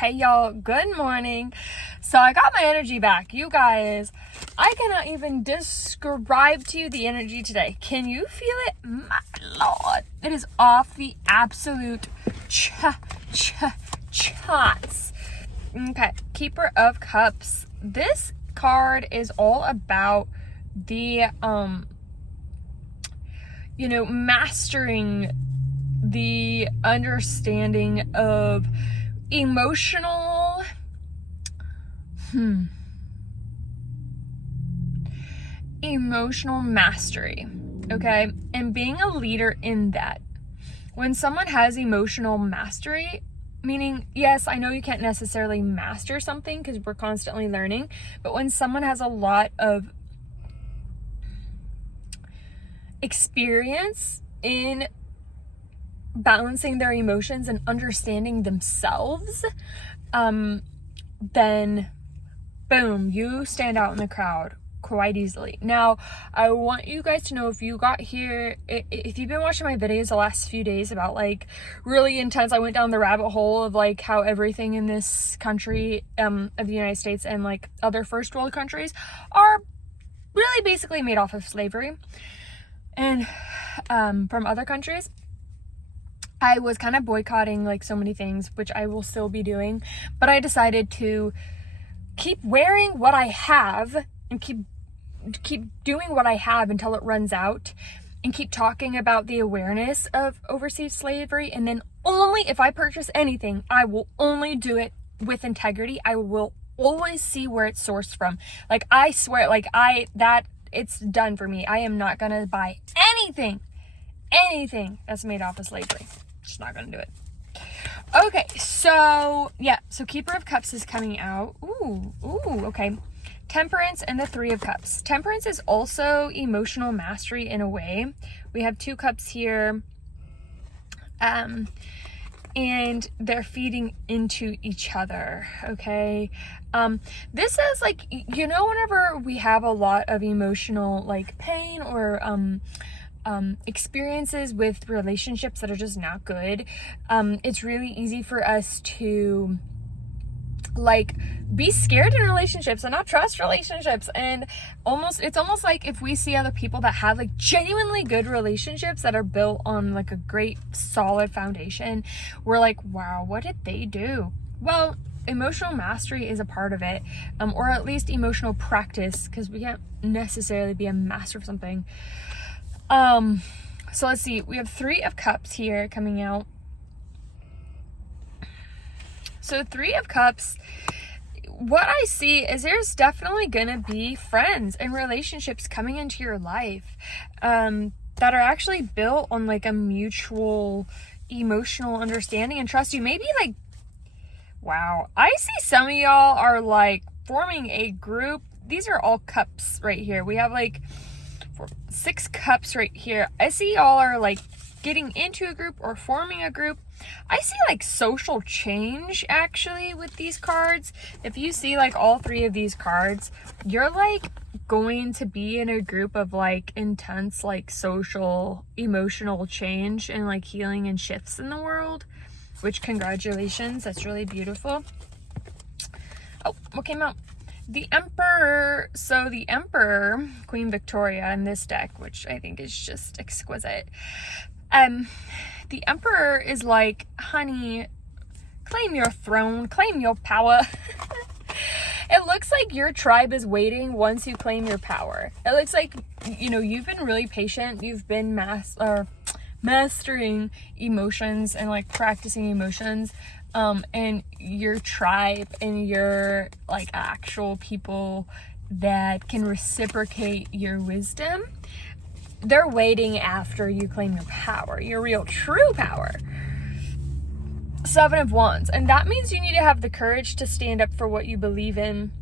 Hey y'all, good morning. So I got my energy back. You guys, I cannot even describe to you the energy today. Can you feel it? My lord, it is off the absolute charts. Okay, Keeper of Cups. This card is all about the mastering the understanding of emotional mastery, okay, and being a leader in that. When someone has emotional mastery, meaning, yes, I know you can't necessarily master something because we're constantly learning, but when someone has a lot of experience in balancing their emotions and understanding themselves, then boom, you stand out in the crowd quite easily. Now, I want you guys to know, if you got here, if you've been watching my videos the last few days about like really intense, I went down the rabbit hole of like how everything in this country of the United States and like other first world countries are really basically made off of slavery and from other countries. I was kind of boycotting like so many things, which I will still be doing, but I decided to keep wearing what I have and keep doing what I have until it runs out, and keep talking about the awareness of overseas slavery. And then only if I purchase anything, I will only do it with integrity. I will always see where it's sourced from. Like, I swear, it's done for me. I am not gonna buy anything that's made off of slavery. Just not gonna do it. Okay, so yeah, so Keeper of Cups is coming out. Ooh, okay. Temperance and the Three of Cups. Temperance is also emotional mastery in a way. We have two cups here, and they're feeding into each other, okay? This is like, whenever we have a lot of emotional like pain or experiences with relationships that are just not good, it's really easy for us to like be scared in relationships and not trust relationships. And it's almost like if we see other people that have like genuinely good relationships that are built on like a great solid foundation, we're like, wow, what did they do? Well, emotional mastery is a part of it, or at least emotional practice, because we can't necessarily be a master of something. So let's see, we have Three of Cups here coming out. So Three of Cups, what I see is there's definitely gonna be friends and relationships coming into your life that are actually built on like a mutual emotional understanding and trust. You maybe like, wow, I see some of y'all are like forming a group. These are all cups right here. We have like 6 cups right here. I see y'all are like getting into a group or forming a group. I see like social change actually with these cards. If you see like all 3 of these cards, you're like going to be in a group of like intense like social emotional change and like healing and shifts in the world, which congratulations, that's really beautiful. Oh, what came out? The Emperor. So the Emperor, Queen Victoria in this deck, which I think is just exquisite. The Emperor is like, honey, claim your throne, claim your power. It looks like your tribe is waiting once you claim your power. It looks like, you've been really patient. You've been mastering emotions and like practicing emotions. And your tribe and your like actual people that can reciprocate your wisdom, they're waiting after you claim your power, your real true power. 7 of Wands. And that means you need to have the courage to stand up for what you believe in.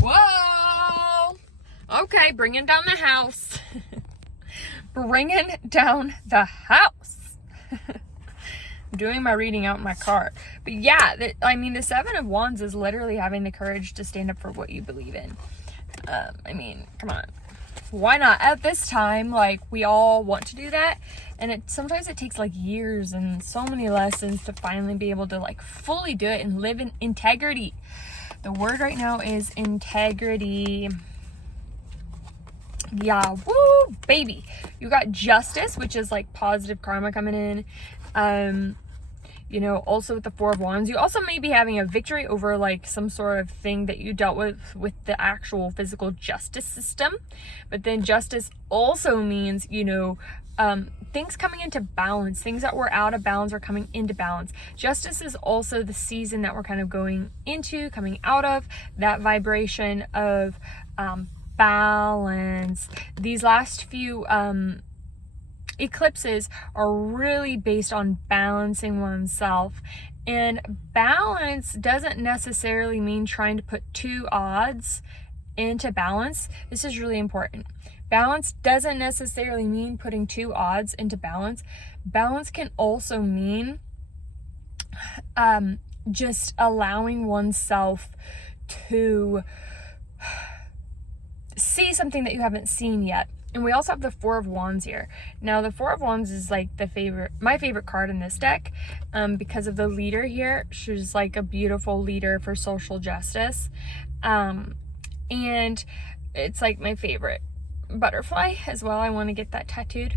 Whoa! Okay, bringing down the house. Bringing down the house. I'm doing my reading out in my car. But yeah, the 7 of Wands is literally having the courage to stand up for what you believe in. Come on. why not? At this time, like, we all want to do that, and sometimes it takes like years and so many lessons to finally be able to like fully do it and live in integrity. The word right now is integrity. Yeah, woo, baby. You got justice, which is like positive karma coming in. You know, also with the Four of Wands, you also may be having a victory over like some sort of thing that you dealt with the actual physical justice system. But then justice also means, you know, things coming into balance, things that were out of balance are coming into balance. Justice is also the season that we're kind of going into, coming out of that vibration of balance. These last few eclipses are really based on balancing oneself, and balance doesn't necessarily mean trying to put two odds into balance. This is really important. Balance doesn't necessarily mean putting two odds into balance. Balance can also mean just allowing oneself to see something that you haven't seen yet. And we also have the Four of Wands here. Now, the Four of Wands is like my favorite card in this deck, because of the leader here. She's like a beautiful leader for social justice. And it's like my favorite butterfly as well. I want to get that tattooed.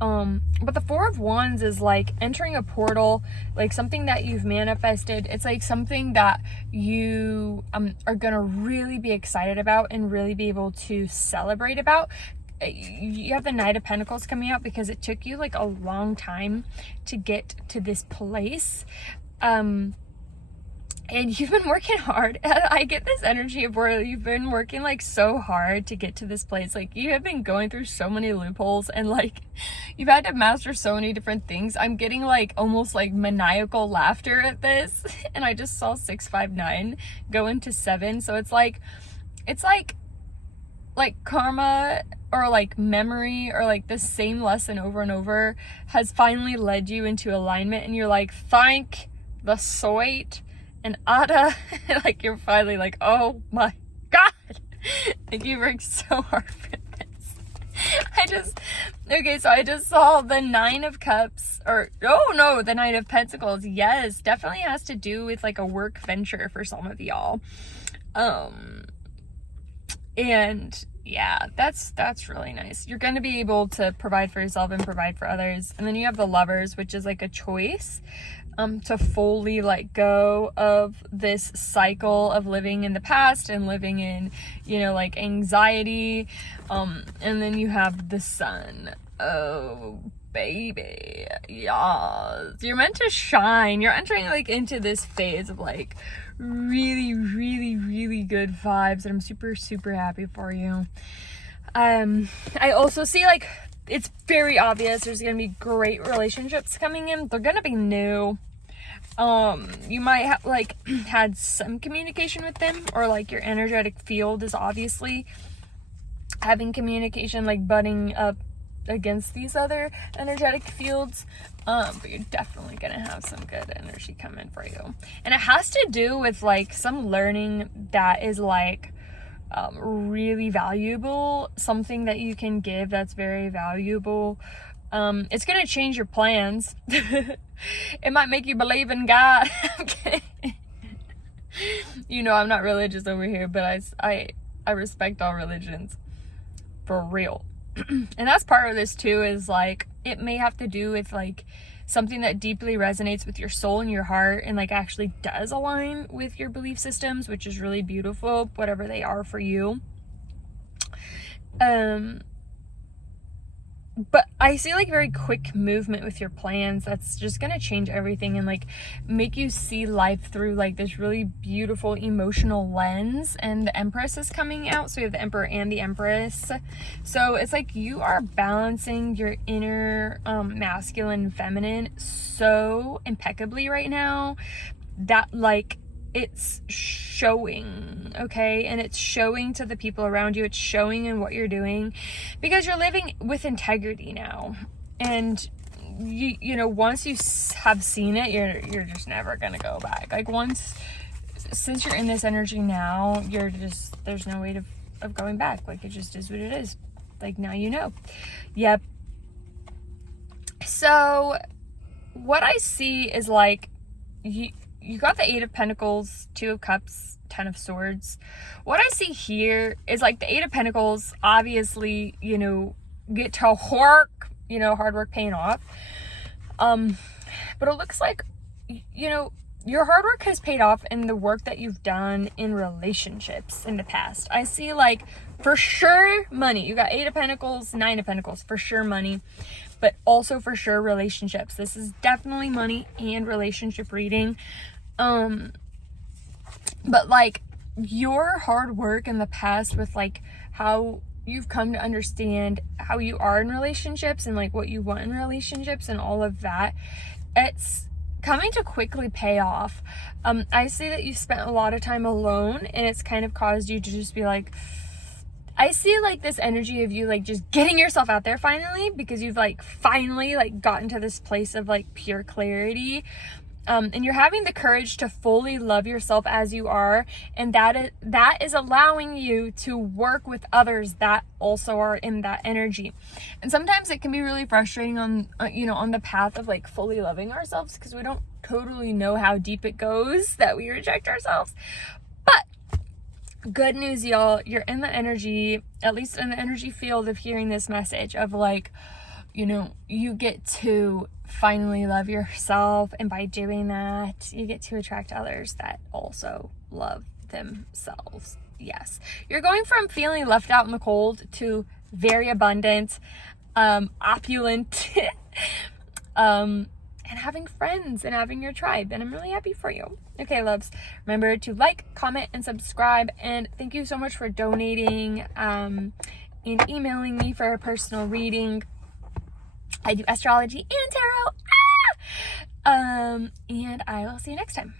But the Four of Wands is like entering a portal, like something that you've manifested. It's like something that you are gonna really be excited about and really be able to celebrate about. You have the Knight of Pentacles coming out because it took you like a long time to get to this place. And you've been working hard. I get this energy of where you've been working like so hard to get to this place. Like, you have been going through so many loopholes, and like you've had to master so many different things. I'm getting like almost like maniacal laughter at this. And I just saw 659 go into 7. So it's like karma or like memory or like the same lesson over and over has finally led you into alignment, and you're like, thank the Soit and Ada. Like, you're finally like, oh my god, like, you worked so hard for this. I just saw the Nine of Cups, or oh no, the Knight of Pentacles. Yes, definitely has to do with like a work venture for some of y'all. And yeah, that's really nice. You're going to be able to provide for yourself and provide for others. And then you have the Lovers, which is like a choice to fully let go of this cycle of living in the past and living in, you know, like anxiety. And then you have the Sun. Oh baby, yes, you're meant to shine. You're entering like into this phase of like really good vibes, and I'm super happy for you. I also see like it's very obvious there's gonna be great relationships coming in. They're gonna be new. You might have like had some communication with them, or like your energetic field is obviously having communication, like butting up against these other energetic fields, but you're definitely gonna have some good energy coming for you. And it has to do with like some learning that is like really valuable, something that you can give that's very valuable. It's gonna change your plans. It might make you believe in God. I'm kidding. You know, I'm not religious over here, but I respect all religions, for real. And that's part of this too, is like it may have to do with like something that deeply resonates with your soul and your heart, and like actually does align with your belief systems, which is really beautiful, whatever they are for you. But I see like very quick movement with your plans that's just gonna change everything and like make you see life through like this really beautiful emotional lens. And the Empress is coming out, so we have the Emperor and the Empress. So it's like you are balancing your inner masculine and feminine so impeccably right now that like it's showing, okay? And it's showing to the people around you. It's showing in what you're doing, because you're living with integrity now. And you know, once you have seen it, you're just never gonna go back. Like since you're in this energy now, there's no way of going back. Like, it just is what it is. Like, now you know. Yep. So what I see is like, you got the 8 of Pentacles, 2 of Cups, 10 of Swords. What I see here is like the 8 of Pentacles, obviously, you know, get to work, you know, hard work paying off. But it looks like, you know, your hard work has paid off in the work that you've done in relationships in the past. I see like for sure money. You got 8 of Pentacles, 9 of Pentacles, for sure money, but also for sure relationships. This is definitely money and relationship reading. But like your hard work in the past with like how you've come to understand how you are in relationships and like what you want in relationships and all of that, it's coming to quickly pay off. I see that you've spent a lot of time alone, and it's kind of caused you to just be like, I see like this energy of you like just getting yourself out there finally, because you've like finally like gotten to this place of like pure clarity. And you're having the courage to fully love yourself as you are, and that is allowing you to work with others that also are in that energy. And sometimes it can be really frustrating on you know, on the path of like fully loving ourselves, because we don't totally know how deep it goes that we reject ourselves. But good news, y'all, you're in the energy, at least in the energy field of hearing this message of like, you know, you get to finally love yourself, and by doing that, you get to attract others that also love themselves. Yes, you're going from feeling left out in the cold to very abundant, opulent, and having friends and having your tribe, and I'm really happy for you. Okay, loves, remember to like, comment, and subscribe, and thank you so much for donating and emailing me for a personal reading. I do astrology and tarot. And I will see you next time.